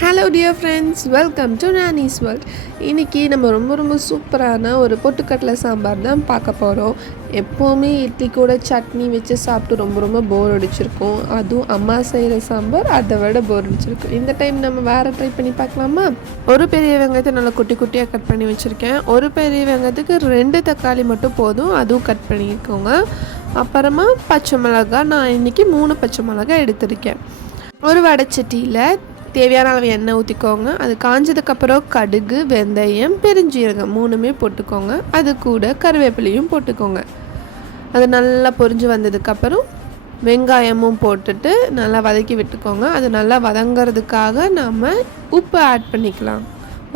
Hello dear friends, welcome to Nani's world. இன்றைக்கி நம்ம ரொம்ப சூப்பரான ஒரு பொட்டுக்கடலை சாம்பார் தான் பார்க்க போகிறோம். எப்போவுமே இட்லி கூட சட்னி வச்சு சாப்பிட்டு ரொம்ப போர் அடிச்சிருக்கோம். அதுவும் அம்மா செய்கிற சாம்பார் அதை விட போர் அடிச்சிருக்கும். இந்த டைம் நம்ம வேறு ட்ரை பண்ணி பார்க்கலாமா? ஒரு பெரிய வெங்காயத்தை நல்லா குட்டியாக கட் பண்ணி வச்சுருக்கேன். ஒரு பெரிய வெங்காயத்துக்கு 2 தக்காளி மட்டும் போதும், அதுவும் கட் பண்ணிக்கோங்க. அப்புறமா பச்சை மிளகாய், நான் இன்றைக்கி 3 பச்சை மிளகாய் எடுத்திருக்கேன். ஒரு வடைச்சட்டியில் தேவையான அளவு எண்ணெய் ஊற்றிக்கோங்க. அது காஞ்சதுக்கப்புறம் கடுகு, வெந்தயம், பெருஞ்சீரகம் 3மே போட்டுக்கோங்க. அது கூட கருவேப்பிலையும் போட்டுக்கோங்க. அது நல்லா பொரிஞ்சு வந்ததுக்கப்புறம் வெங்காயமும் போட்டுட்டு நல்லா வதக்கி விட்டுக்கோங்க. அது நல்லா வதங்கிறதுக்காக நம்ம உப்பு ஆட் பண்ணிக்கலாம்.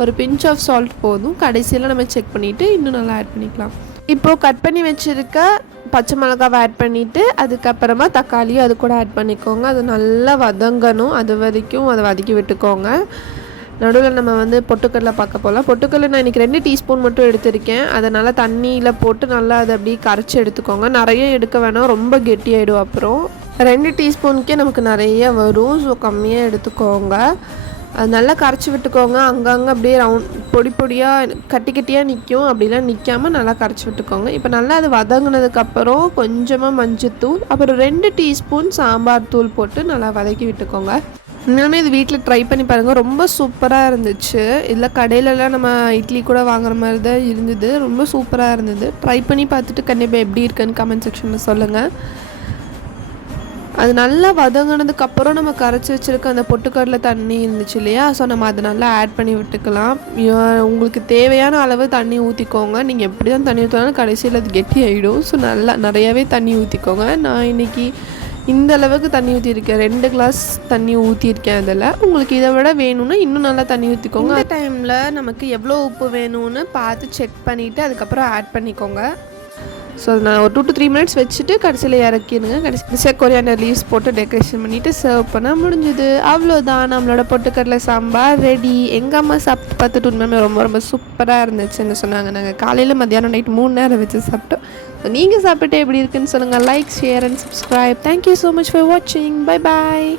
ஒரு பிஞ்ச் ஆஃப் சால்ட் போதும். கடைசியில் நம்ம செக் பண்ணிவிட்டு இன்னும் நல்லா ஆட் பண்ணிக்கலாம். இப்போது கட் பண்ணி வச்சுருக்க பச்சை மிளகாவை ஆட் பண்ணிவிட்டு அதுக்கப்புறமா தக்காளியும் அது கூட ஆட் பண்ணிக்கோங்க. அது நல்லா வதங்கணும், அது வரைக்கும் அதை வதக்கி விட்டுக்கோங்க. நடுவில் நம்ம பொட்டுக்கடலை பார்க்க போகலாம். பொட்டுக்கடலை நான் இன்றைக்கி 2 டீஸ்பூன் மட்டும் எடுத்திருக்கேன். அதை நல்லா தண்ணியில் போட்டு நல்லா அதை அப்படியே கரைச்சி எடுத்துக்கோங்க. நிறைய எடுக்க வேணாம், ரொம்ப கெட்டியாயிடும். அப்புறம் 2 டீஸ்பூனுக்கே நமக்கு நிறைய வரும், ஸோ கம்மியாக எடுத்துக்கோங்க. அது நல்லா கரைச்சி விட்டுக்கோங்க. அங்கங்கே அப்படியே பொடியாக கட்டியாக நிற்கும், அப்படிலாம் நிற்காமல் நல்லா கரைச்சி விட்டுக்கோங்க. இப்போ நல்லா அது வதங்கினதுக்கப்புறம் கொஞ்சமாக மஞ்சத்தூள், அப்புறம் 2 டீஸ்பூன் சாம்பார் தூள் போட்டு நல்லா வதக்கி விட்டுக்கோங்க. இன்னுமே இது வீட்டில் ட்ரை பண்ணி பாருங்கள், ரொம்ப சூப்பராக இருந்துச்சு. இதில் கடையிலலாம் நம்ம இட்லி கூட வாங்குற மாதிரி தான் இருந்தது, ரொம்ப சூப்பராக இருந்தது. ட்ரை பண்ணி பார்த்துட்டு கண்டிப்பாக எப்படி இருக்குன்னு கமெண்ட் செக்ஷனில் சொல்லுங்கள். அது நல்லா வதங்கினதுக்கப்புறம் நம்ம கரைச்சி வச்சுருக்க அந்த பொட்டுக்கடலை தண்ணி இருந்துச்சு இல்லையா, ஸோ நம்ம அதை நல்லா ஆட் பண்ணி விட்டுக்கலாம். உங்களுக்கு தேவையான அளவு தண்ணி ஊற்றிக்கோங்க. நீங்கள் எப்படி தான் தண்ணி ஊற்றினாலும் கடைசியில் அது கெட்டி ஆகிடும். ஸோ நல்லா நிறையாவே தண்ணி ஊற்றிக்கோங்க. நான் இன்றைக்கி இந்த அளவுக்கு தண்ணி ஊற்றிருக்கேன், 2 கிளாஸ் தண்ணி ஊற்றிருக்கேன். அதில் உங்களுக்கு இதை விட வேணும்னா இன்னும் நல்லா தண்ணி ஊற்றிக்கோங்க. அந்த டைமில் நமக்கு எவ்வளோ உப்பு வேணும்னு பார்த்து செக் பண்ணிவிட்டு அதுக்கப்புறம் ஆட் பண்ணிக்கோங்க. ஸோ நான் ஒரு 2 to 3 மினிட்ஸ் வச்சுட்டு கடைசியில் இறக்கிடுங்க. கடைசியாக கொரியாண்டர் லீவ்ஸ் போட்டு டெக்கரேஷன் பண்ணிவிட்டு சர்வ் பண்ணால் முடிஞ்சுது. அவ்வளோதான், நம்மளோட பொட்டுக்கடலை சாம்பார் ரெடி. எங்கள் அம்மா சாப்பிட்டு பார்த்துட்டு உண்மையுமே ரொம்ப சூப்பராக இருந்துச்சுன்னு சொன்னாங்க. நாங்கள் காலையில் மத்தியானம் நைட் 3 நேரம் வச்சு சாப்பிட்டோம். நீங்கள் சாப்பிட்டு எப்படி இருக்குன்னு சொல்லுங்கள். Like, share and subscribe. Thank you so much for வாட்சிங். பை பாய்.